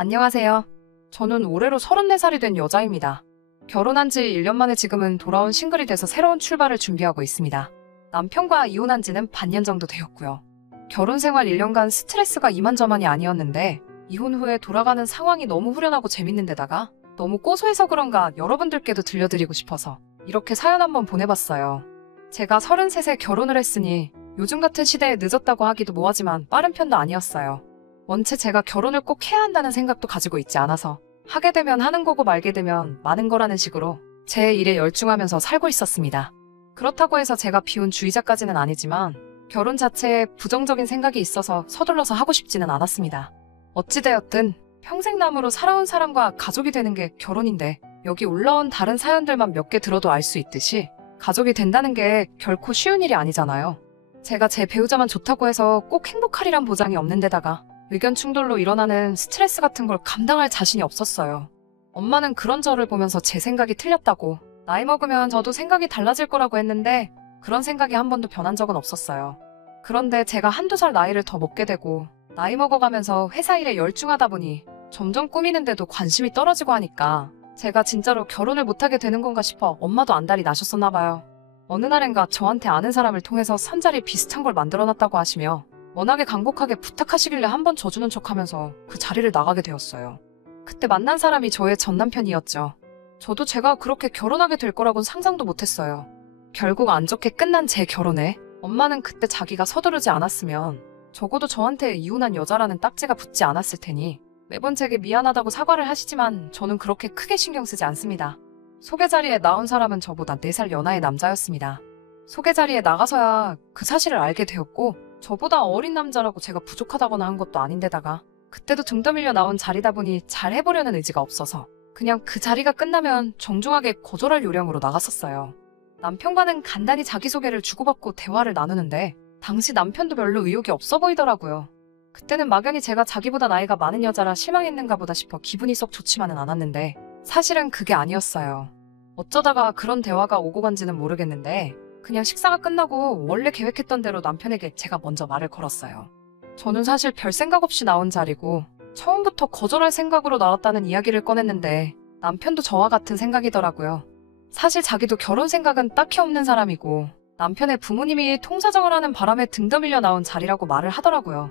안녕하세요. 저는 올해로 34살이 된 여자입니다. 결혼한 지 1년 만에 지금은 돌아온 싱글이 돼서 새로운 출발을 준비하고 있습니다. 남편과 이혼한 지는 반년 정도 되었고요. 결혼 생활 1년간 스트레스가 이만저만이 아니었는데 이혼 후에 돌아가는 상황이 너무 후련하고 재밌는 데다가 너무 고소해서 그런가 여러분들께도 들려드리고 싶어서 이렇게 사연 한번 보내봤어요. 제가 33세 결혼을 했으니 요즘 같은 시대에 늦었다고 하기도 뭐하지만 빠른 편도 아니었어요. 원체 제가 결혼을 꼭 해야 한다는 생각도 가지고 있지 않아서 하게 되면 하는 거고 말게 되면 마는 거라는 식으로 제 일에 열중하면서 살고 있었습니다. 그렇다고 해서 제가 비혼주의자까지는 아니지만 결혼 자체에 부정적인 생각이 있어서 서둘러서 하고 싶지는 않았습니다. 어찌되었든 평생 남으로 살아온 사람과 가족이 되는 게 결혼인데 여기 올라온 다른 사연들만 몇 개 들어도 알 수 있듯이 가족이 된다는 게 결코 쉬운 일이 아니잖아요. 제가 제 배우자만 좋다고 해서 꼭 행복하리란 보장이 없는 데다가 의견 충돌로 일어나는 스트레스 같은 걸 감당할 자신이 없었어요. 엄마는 그런 저를 보면서 제 생각이 틀렸다고 나이 먹으면 저도 생각이 달라질 거라고 했는데 그런 생각이 한 번도 변한 적은 없었어요. 그런데 제가 한두 살 나이를 더 먹게 되고 나이 먹어가면서 회사 일에 열중하다 보니 점점 꾸미는데도 관심이 떨어지고 하니까 제가 진짜로 결혼을 못하게 되는 건가 싶어 엄마도 안달이 나셨었나 봐요. 어느 날엔가 저한테 아는 사람을 통해서 산자리 비슷한 걸 만들어놨다고 하시며 워낙에 간곡하게 부탁하시길래 한번 져주는 척하면서 그 자리를 나가게 되었어요. 그때 만난 사람이 저의 전남편이었죠. 저도 제가 그렇게 결혼하게 될 거라고는 상상도 못했어요. 결국 안 좋게 끝난 제 결혼에 엄마는 그때 자기가 서두르지 않았으면 적어도 저한테 이혼한 여자라는 딱지가 붙지 않았을 테니 매번 제게 미안하다고 사과를 하시지만 저는 그렇게 크게 신경 쓰지 않습니다. 소개 자리에 나온 사람은 저보다 4살 연하의 남자였습니다. 소개 자리에 나가서야 그 사실을 알게 되었고 저보다 어린 남자라고 제가 부족하다거나 한 것도 아닌데다가 그때도 등 떠밀려 나온 자리다 보니 잘 해보려는 의지가 없어서 그냥 그 자리가 끝나면 정중하게 거절할 요량으로 나갔었어요. 남편과는 간단히 자기소개를 주고받고 대화를 나누는데 당시 남편도 별로 의욕이 없어 보이더라고요. 그때는 막연히 제가 자기보다 나이가 많은 여자라 실망했는가 보다 싶어 기분이 썩 좋지만은 않았는데 사실은 그게 아니었어요. 어쩌다가 그런 대화가 오고 간지는 모르겠는데 그냥 식사가 끝나고 원래 계획했던 대로 남편에게 제가 먼저 말을 걸었어요. 저는 사실 별 생각 없이 나온 자리고 처음부터 거절할 생각으로 나왔다는 이야기를 꺼냈는데 남편도 저와 같은 생각이더라고요. 사실 자기도 결혼 생각은 딱히 없는 사람이고 남편의 부모님이 통사정을 하는 바람에 등 떠밀려 나온 자리라고 말을 하더라고요.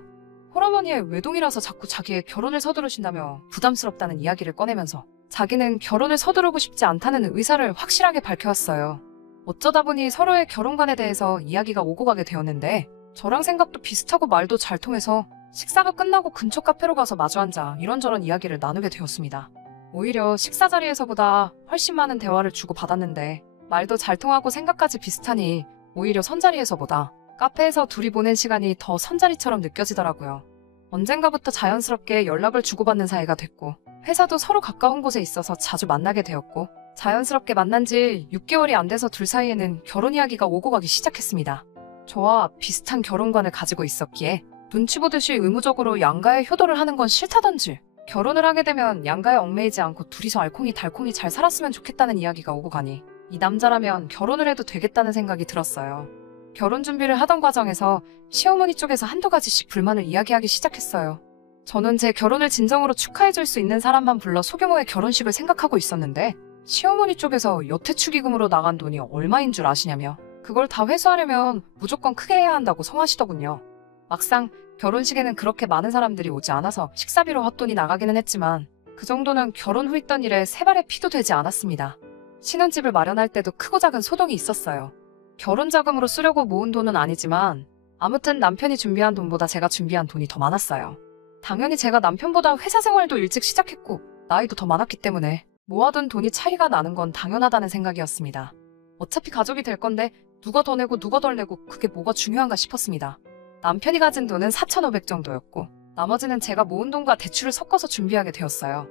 홀어머니의 외동이라서 자꾸 자기의 결혼을 서두르신다며 부담스럽다는 이야기를 꺼내면서 자기는 결혼을 서두르고 싶지 않다는 의사를 확실하게 밝혀왔어요. 어쩌다 보니 서로의 결혼관에 대해서 이야기가 오고 가게 되었는데 저랑 생각도 비슷하고 말도 잘 통해서 식사가 끝나고 근처 카페로 가서 마주 앉아 이런저런 이야기를 나누게 되었습니다. 오히려 식사 자리에서보다 훨씬 많은 대화를 주고받았는데 말도 잘 통하고 생각까지 비슷하니 오히려 선자리에서보다 카페에서 둘이 보낸 시간이 더 선자리처럼 느껴지더라고요. 언젠가부터 자연스럽게 연락을 주고받는 사이가 됐고 회사도 서로 가까운 곳에 있어서 자주 만나게 되었고 자연스럽게 만난 지 6개월이 안 돼서 둘 사이에는 결혼 이야기가 오고 가기 시작했습니다. 저와 비슷한 결혼관을 가지고 있었기에 눈치 보듯이 의무적으로 양가에 효도를 하는 건 싫다던지 결혼을 하게 되면 양가에 얽매이지 않고 둘이서 알콩달콩이 잘 살았으면 좋겠다는 이야기가 오고 가니 이 남자라면 결혼을 해도 되겠다는 생각이 들었어요. 결혼 준비를 하던 과정에서 시어머니 쪽에서 한두 가지씩 불만을 이야기하기 시작했어요. 저는 제 결혼을 진정으로 축하해줄 수 있는 사람만 불러 소규모의 결혼식을 생각하고 있었는데 시어머니 쪽에서 여태 축의금으로 나간 돈이 얼마인 줄 아시냐며 그걸 다 회수하려면 무조건 크게 해야 한다고 성하시더군요. 막상 결혼식에는 그렇게 많은 사람들이 오지 않아서 식사비로 헛돈이 나가기는 했지만 그 정도는 결혼 후 있던 일에 세 발의 피도 되지 않았습니다. 신혼집을 마련할 때도 크고 작은 소동이 있었어요. 결혼 자금으로 쓰려고 모은 돈은 아니지만 아무튼 남편이 준비한 돈보다 제가 준비한 돈이 더 많았어요. 당연히 제가 남편보다 회사 생활도 일찍 시작했고 나이도 더 많았기 때문에 모아둔 돈이 차이가 나는 건 당연하다는 생각이었습니다. 어차피 가족이 될 건데 누가 더 내고 누가 덜 내고 그게 뭐가 중요한가 싶었습니다. 남편이 가진 돈은 4,500 정도였고 나머지는 제가 모은 돈과 대출을 섞어서 준비하게 되었어요.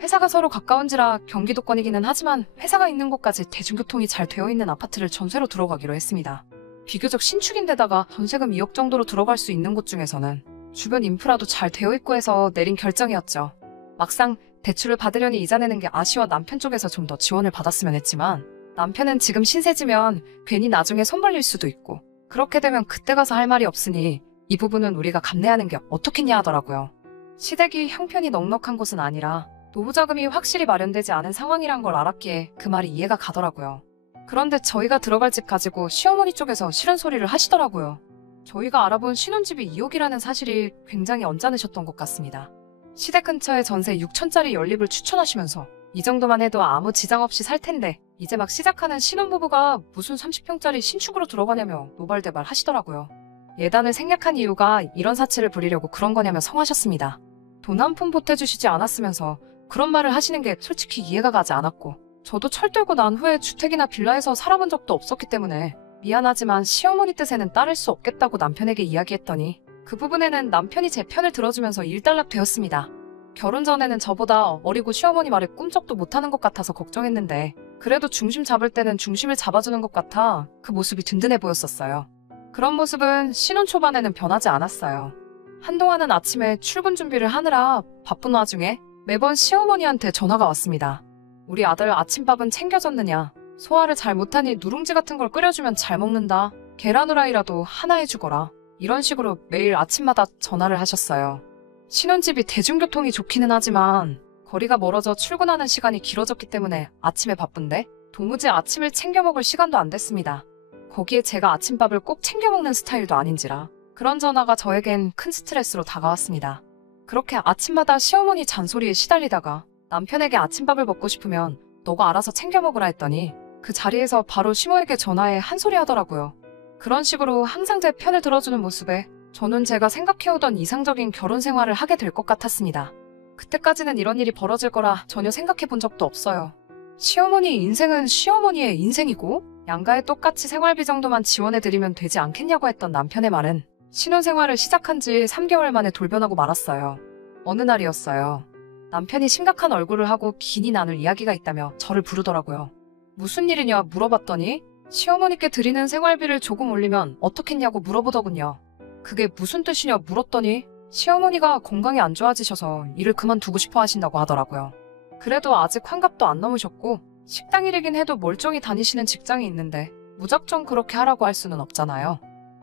회사가 서로 가까운지라 경기도권이기는 하지만 회사가 있는 곳까지 대중교통이 잘 되어 있는 아파트를 전세로 들어가기로 했습니다. 비교적 신축인데다가 전세금 2억 정도로 들어갈 수 있는 곳 중에서는 주변 인프라도 잘 되어 있고 해서 내린 결정이었죠. 막상 대출을 받으려니 이자 내는 게 아쉬워 남편 쪽에서 좀 더 지원을 받았으면 했지만 남편은 지금 신세지면 괜히 나중에 손 벌릴 수도 있고 그렇게 되면 그때 가서 할 말이 없으니 이 부분은 우리가 감내하는 게 어떻겠냐 하더라고요. 시댁이 형편이 넉넉한 곳은 아니라 노후자금이 확실히 마련되지 않은 상황이란 걸 알았기에 그 말이 이해가 가더라고요. 그런데 저희가 들어갈 집 가지고 시어머니 쪽에서 싫은 소리를 하시더라고요. 저희가 알아본 신혼집이 2억이라는 사실이 굉장히 언짢으셨던 것 같습니다. 시댁 근처에 전세 6천짜리 연립을 추천하시면서 이 정도만 해도 아무 지장 없이 살 텐데 이제 막 시작하는 신혼부부가 무슨 30평짜리 신축으로 들어가냐며 노발대발 하시더라고요. 예단을 생략한 이유가 이런 사치를 부리려고 그런 거냐며 성하셨습니다. 돈 한 푼 보태주시지 않았으면서 그런 말을 하시는 게 솔직히 이해가 가지 않았고, 저도 철들고 난 후에 주택이나 빌라에서 살아본 적도 없었기 때문에 미안하지만 시어머니 뜻에는 따를 수 없겠다고 남편에게 이야기했더니 그 부분에는 남편이 제 편을 들어주면서 일단락되었습니다. 결혼 전에는 저보다 어리고 시어머니 말에 꿈쩍도 못하는 것 같아서 걱정했는데 그래도 중심 잡을 때는 중심을 잡아주는 것 같아 그 모습이 든든해 보였었어요. 그런 모습은 신혼 초반에는 변하지 않았어요. 한동안은 아침에 출근 준비를 하느라 바쁜 와중에 매번 시어머니한테 전화가 왔습니다. 우리 아들 아침밥은 챙겨줬느냐? 소화를 잘 못하니 누룽지 같은 걸 끓여주면 잘 먹는다. 계란 후라이라도 하나 해주거라. 이런 식으로 매일 아침마다 전화를 하셨어요. 신혼집이 대중교통이 좋기는 하지만 거리가 멀어져 출근하는 시간이 길어졌기 때문에 아침에 바쁜데 도무지 아침을 챙겨 먹을 시간도 안 됐습니다. 거기에 제가 아침밥을 꼭 챙겨 먹는 스타일도 아닌지라 그런 전화가 저에겐 큰 스트레스로 다가왔습니다. 그렇게 아침마다 시어머니 잔소리에 시달리다가 남편에게 아침밥을 먹고 싶으면 너가 알아서 챙겨 먹으라 했더니 그 자리에서 바로 시모에게 전화해 한 소리 하더라고요. 그런 식으로 항상 제 편을 들어주는 모습에 저는 제가 생각해오던 이상적인 결혼 생활을 하게 될 것 같았습니다. 그때까지는 이런 일이 벌어질 거라 전혀 생각해 본 적도 없어요. 시어머니 인생은 시어머니의 인생이고 양가에 똑같이 생활비 정도만 지원해드리면 되지 않겠냐고 했던 남편의 말은 신혼생활을 시작한 지 3개월 만에 돌변하고 말았어요. 어느 날이었어요. 남편이 심각한 얼굴을 하고 긴히 나눌 이야기가 있다며 저를 부르더라고요. 무슨 일이냐 물어봤더니 시어머니께 드리는 생활비를 조금 올리면 어떻겠냐고 물어보더군요. 그게 무슨 뜻이냐 물었더니 시어머니가 건강이 안 좋아지셔서 일을 그만두고 싶어 하신다고 하더라고요. 그래도 아직 환갑도 안 넘으셨고 식당 일이긴 해도 멀쩡히 다니시는 직장이 있는데 무작정 그렇게 하라고 할 수는 없잖아요.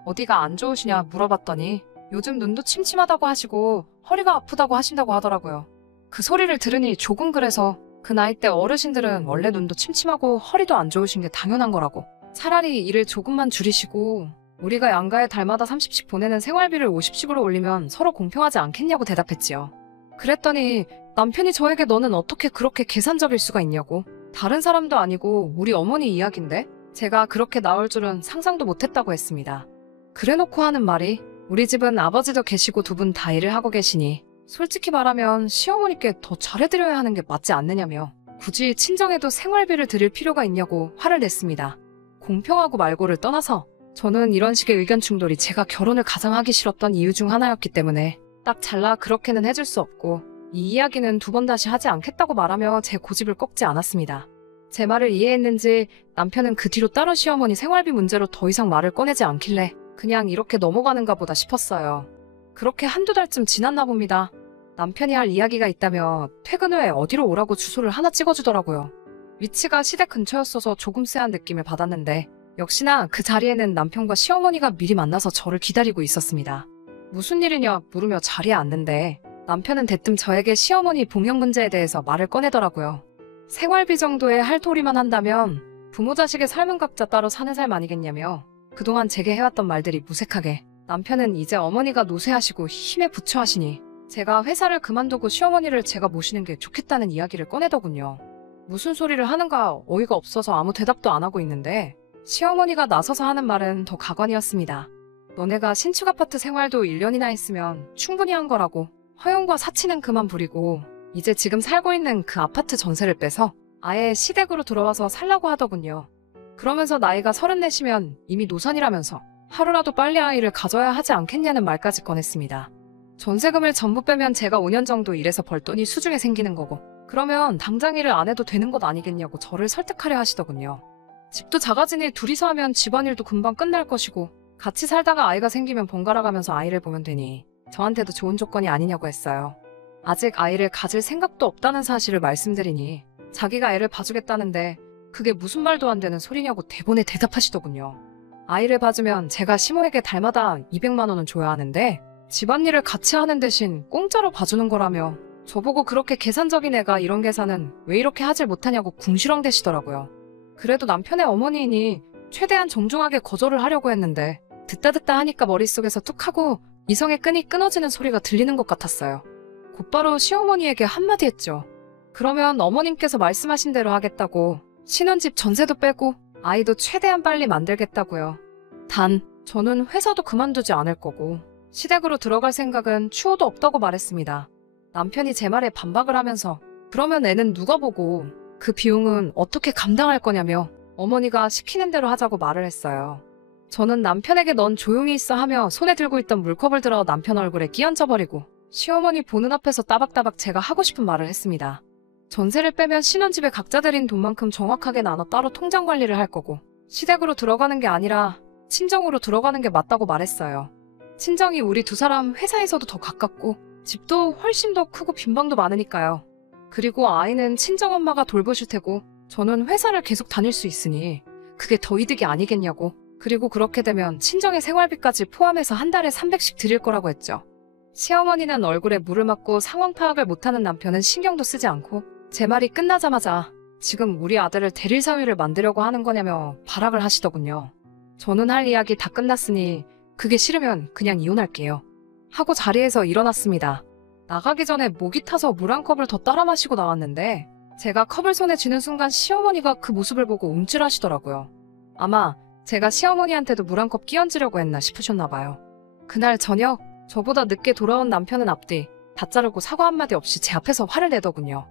어디가 안 좋으시냐 물어봤더니 요즘 눈도 침침하다고 하시고 허리가 아프다고 하신다고 하더라고요. 그 소리를 들으니 조금 그래서 그 나이 때 어르신들은 원래 눈도 침침하고 허리도 안 좋으신 게 당연한 거라고 차라리 일을 조금만 줄이시고 우리가 양가에 달마다 30씩 보내는 생활비를 50씩으로 올리면 서로 공평하지 않겠냐고 대답했지요. 그랬더니 남편이 저에게 너는 어떻게 그렇게 계산적일 수가 있냐고 다른 사람도 아니고 우리 어머니 이야기인데 제가 그렇게 나올 줄은 상상도 못했다고 했습니다. 그래놓고 하는 말이 우리 집은 아버지도 계시고 두 분 다 일을 하고 계시니 솔직히 말하면 시어머니께 더 잘해드려야 하는 게 맞지 않느냐며 굳이 친정에도 생활비를 드릴 필요가 있냐고 화를 냈습니다. 공평하고 말고를 떠나서 저는 이런 식의 의견 충돌이 제가 결혼을 가장 하기 싫었던 이유 중 하나였기 때문에 딱 잘라 그렇게는 해줄 수 없고 이 이야기는 두 번 다시 하지 않겠다고 말하며 제 고집을 꺾지 않았습니다. 제 말을 이해했는지 남편은 그 뒤로 따로 시어머니 생활비 문제로 더 이상 말을 꺼내지 않길래 그냥 이렇게 넘어가는가 보다 싶었어요. 그렇게 한두 달쯤 지났나 봅니다. 남편이 할 이야기가 있다며 퇴근 후에 어디로 오라고 주소를 하나 찍어주더라고요. 위치가 시댁 근처였어서 조금 쎄한 느낌을 받았는데 역시나 그 자리에는 남편과 시어머니가 미리 만나서 저를 기다리고 있었습니다. 무슨 일이냐 물으며 자리에 앉는데 남편은 대뜸 저에게 시어머니 봉양 문제에 대해서 말을 꺼내더라고요. 생활비 정도의 할도리만 한다면 부모 자식의 삶은 각자 따로 사는 삶 아니겠냐며 그동안 제게 해왔던 말들이 무색하게 남편은 이제 어머니가 노쇠하시고 힘에 부처 하시니 제가 회사를 그만두고 시어머니를 제가 모시는 게 좋겠다는 이야기를 꺼내더군요. 무슨 소리를 하는가 어이가 없어서 아무 대답도 안 하고 있는데 시어머니가 나서서 하는 말은 더 가관이었습니다. 너네가 신축 아파트 생활도 1년이나 했으면 충분히 한 거라고 허용과 사치는 그만 부리고 이제 지금 살고 있는 그 아파트 전세를 빼서 아예 시댁으로 들어와서 살라고 하더군요. 그러면서 나이가 34시면 이미 노산이라면서 하루라도 빨리 아이를 가져야 하지 않겠냐는 말까지 꺼냈습니다. 전세금을 전부 빼면 제가 5년 정도 일해서 벌 돈이 수중에 생기는 거고 그러면 당장 일을 안 해도 되는 것 아니겠냐고 저를 설득하려 하시더군요. 집도 작아지니 둘이서 하면 집안일도 금방 끝날 것이고 같이 살다가 아이가 생기면 번갈아 가면서 아이를 보면 되니 저한테도 좋은 조건이 아니냐고 했어요. 아직 아이를 가질 생각도 없다는 사실을 말씀드리니 자기가 애를 봐주겠다는데 그게 무슨 말도 안 되는 소리냐고 대본에 대답하시더군요. 아이를 봐주면 제가 시모에게 달마다 200만 원은 줘야 하는데 집안일을 같이 하는 대신 공짜로 봐주는 거라며 저보고 그렇게 계산적인 애가 이런 계산은 왜 이렇게 하질 못하냐고 궁시렁대시더라고요. 그래도 남편의 어머니이니 최대한 정중하게 거절을 하려고 했는데 듣다 하니까 머릿속에서 뚝 하고 이성의 끈이 끊어지는 소리가 들리는 것 같았어요. 곧바로 시어머니에게 한마디 했죠. 그러면 어머님께서 말씀하신 대로 하겠다고 신혼집 전세도 빼고 아이도 최대한 빨리 만들겠다고요. 단 저는 회사도 그만두지 않을 거고 시댁으로 들어갈 생각은 추호도 없다고 말했습니다. 남편이 제 말에 반박을 하면서 그러면 애는 누가 보고 그 비용은 어떻게 감당할 거냐며 어머니가 시키는 대로 하자고 말을 했어요. 저는 남편에게 넌 조용히 있어 하며 손에 들고 있던 물컵을 들어 남편 얼굴에 끼얹어버리고 시어머니 보는 앞에서 따박따박 제가 하고 싶은 말을 했습니다. 전세를 빼면 신혼집에 각자 들인 돈만큼 정확하게 나눠 따로 통장 관리를 할 거고 시댁으로 들어가는 게 아니라 친정으로 들어가는 게 맞다고 말했어요. 친정이 우리 두 사람 회사에서도 더 가깝고 집도 훨씬 더 크고 빈방도 많으니까요. 그리고 아이는 친정엄마가 돌보실 테고 저는 회사를 계속 다닐 수 있으니 그게 더 이득이 아니겠냐고. 그리고 그렇게 되면 친정의 생활비까지 포함해서 한 달에 300씩 드릴 거라고 했죠. 시어머니는 얼굴에 물을 맞고 상황 파악을 못하는 남편은 신경도 쓰지 않고 제 말이 끝나자마자 지금 우리 아들을 대릴 사위를 만들려고 하는 거냐며 발악을 하시더군요. 저는 할 이야기 다 끝났으니 그게 싫으면 그냥 이혼할게요. 하고 자리에서 일어났습니다. 나가기 전에 목이 타서 물 한 컵을 더 따라 마시고 나왔는데 제가 컵을 손에 쥐는 순간 시어머니가 그 모습을 보고 움찔하시더라고요. 아마 제가 시어머니한테도 물 한 컵 끼얹으려고 했나 싶으셨나 봐요. 그날 저녁 저보다 늦게 돌아온 남편은 앞뒤 다 자르고 사과 한마디 없이 제 앞에서 화를 내더군요.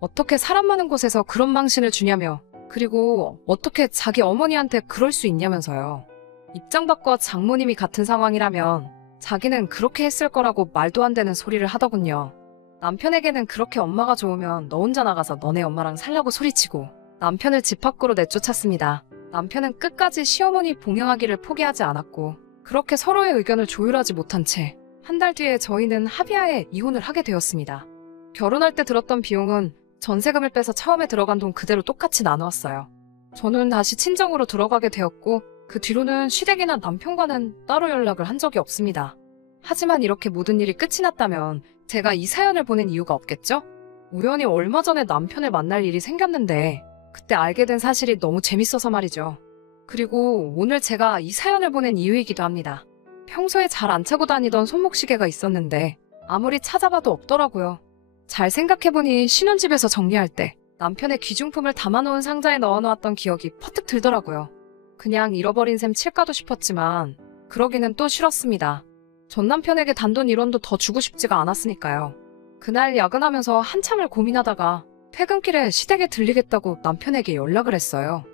어떻게 사람 많은 곳에서 그런 망신을 주냐며 그리고 어떻게 자기 어머니한테 그럴 수 있냐면서요. 입장 바꿔 장모님이 같은 상황이라면 자기는 그렇게 했을 거라고 말도 안 되는 소리를 하더군요. 남편에게는 그렇게 엄마가 좋으면 너 혼자 나가서 너네 엄마랑 살라고 소리치고 남편을 집 밖으로 내쫓았습니다. 남편은 끝까지 시어머니 봉양하기를 포기하지 않았고 그렇게 서로의 의견을 조율하지 못한 채 한 달 뒤에 저희는 합의하에 이혼을 하게 되었습니다. 결혼할 때 들었던 비용은 전세금을 빼서 처음에 들어간 돈 그대로 똑같이 나누었어요. 저는 다시 친정으로 들어가게 되었고 그 뒤로는 시댁이나 남편과는 따로 연락을 한 적이 없습니다. 하지만 이렇게 모든 일이 끝이 났다면 제가 이 사연을 보낸 이유가 없겠죠? 우연히 얼마 전에 남편을 만날 일이 생겼는데 그때 알게 된 사실이 너무 재밌어서 말이죠. 그리고 오늘 제가 이 사연을 보낸 이유이기도 합니다. 평소에 잘 안 차고 다니던 손목시계가 있었는데 아무리 찾아봐도 없더라고요. 잘 생각해보니 신혼집에서 정리할 때 남편의 귀중품을 담아놓은 상자에 넣어놓았던 기억이 퍼뜩 들더라고요. 그냥 잃어버린 셈 칠까도 싶었지만 그러기는 또 싫었습니다. 전 남편에게 단돈 1원도 더 주고 싶지가 않았으니까요. 그날 야근하면서 한참을 고민하다가 퇴근길에 시댁에 들리겠다고 남편에게 연락을 했어요.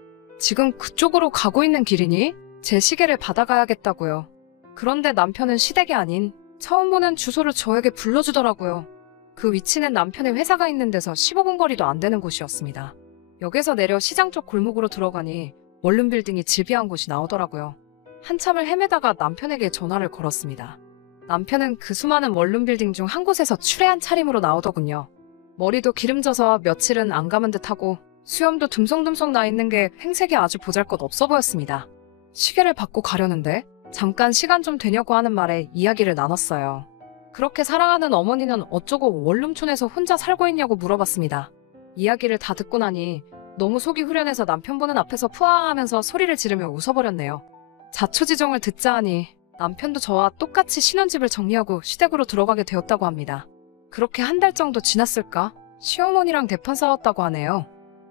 지금 그쪽으로 가고 있는 길이니 제 시계를 받아가야겠다고요. 그런데 남편은 시댁이 아닌 처음 보는 주소를 저에게 불러주더라고요. 그 위치는 남편의 회사가 있는 데서 15분 거리도 안 되는 곳이었습니다. 역에서 내려 시장 쪽 골목으로 들어가니 원룸 빌딩이 질비한 곳이 나오더라고요. 한참을 헤매다가 남편에게 전화를 걸었습니다. 남편은 그 수많은 원룸 빌딩 중 한 곳에서 추레한 차림으로 나오더군요. 머리도 기름져서 며칠은 안 감은 듯하고 수염도 듬성듬성 나 있는 게 행색이 아주 보잘것없어 보였습니다. 시계를 받고 가려는데 잠깐 시간 좀 되냐고 하는 말에 이야기를 나눴어요. 그렇게 사랑하는 어머니는 어쩌고 원룸촌에서 혼자 살고 있냐고 물어봤습니다. 이야기를 다 듣고 나니 너무 속이 후련해서 남편 보는 앞에서 푸아하면서 소리를 지르며 웃어버렸네요. 자초지종을 듣자 하니 남편도 저와 똑같이 신혼집을 정리하고 시댁으로 들어가게 되었다고 합니다. 그렇게 한 달 정도 지났을까? 시어머니랑 대판 싸웠다고 하네요.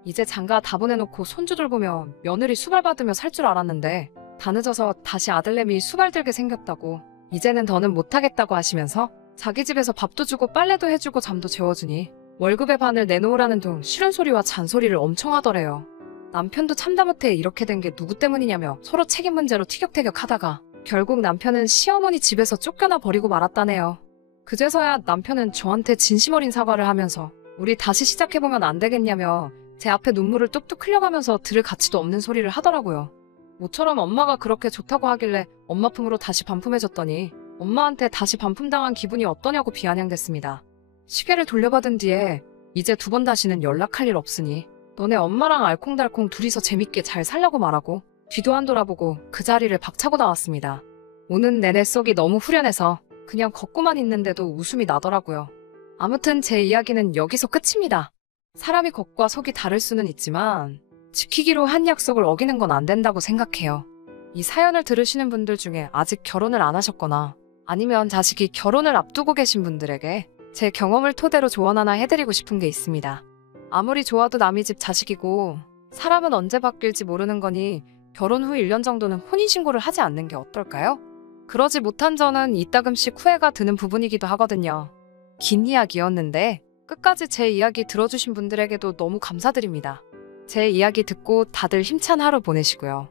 이제 장가 다 보내놓고 손주 돌보며 며느리 수발받으며 살 줄 알았는데 다 늦어서 다시 아들내미 수발들게 생겼다고 이제는 더는 못하겠다고 하시면서 자기 집에서 밥도 주고 빨래도 해주고 잠도 재워주니 월급의 반을 내놓으라는 둥 싫은 소리와 잔소리를 엄청 하더래요. 남편도 참다 못해 이렇게 된 게 누구 때문이냐며 서로 책임 문제로 티격태격 하다가 결국 남편은 시어머니 집에서 쫓겨나 버리고 말았다네요. 그제서야 남편은 저한테 진심 어린 사과를 하면서 우리 다시 시작해보면 안 되겠냐며 제 앞에 눈물을 뚝뚝 흘려가면서 들을 가치도 없는 소리를 하더라고요. 모처럼 엄마가 그렇게 좋다고 하길래 엄마 품으로 다시 반품해줬더니 엄마한테 다시 반품당한 기분이 어떠냐고 비아냥댔습니다. 시계를 돌려받은 뒤에 이제 두 번 다시는 연락할 일 없으니 너네 엄마랑 알콩달콩 둘이서 재밌게 잘 살라고 말하고 뒤도 안 돌아보고 그 자리를 박차고 나왔습니다. 오는 내내 속이 너무 후련해서 그냥 걷고만 있는데도 웃음이 나더라고요. 아무튼 제 이야기는 여기서 끝입니다. 사람이 겉과 속이 다를 수는 있지만 지키기로 한 약속을 어기는 건 안 된다고 생각해요. 이 사연을 들으시는 분들 중에 아직 결혼을 안 하셨거나 아니면 자식이 결혼을 앞두고 계신 분들에게 제 경험을 토대로 조언 하나 해드리고 싶은 게 있습니다. 아무리 좋아도 남의 집 자식이고 사람은 언제 바뀔지 모르는 거니 결혼 후 1년 정도는 혼인신고를 하지 않는 게 어떨까요? 그러지 못한 저는 이따금씩 후회가 드는 부분이기도 하거든요. 긴 이야기였는데 끝까지 제 이야기 들어주신 분들에게도 너무 감사드립니다. 제 이야기 듣고 다들 힘찬 하루 보내시고요.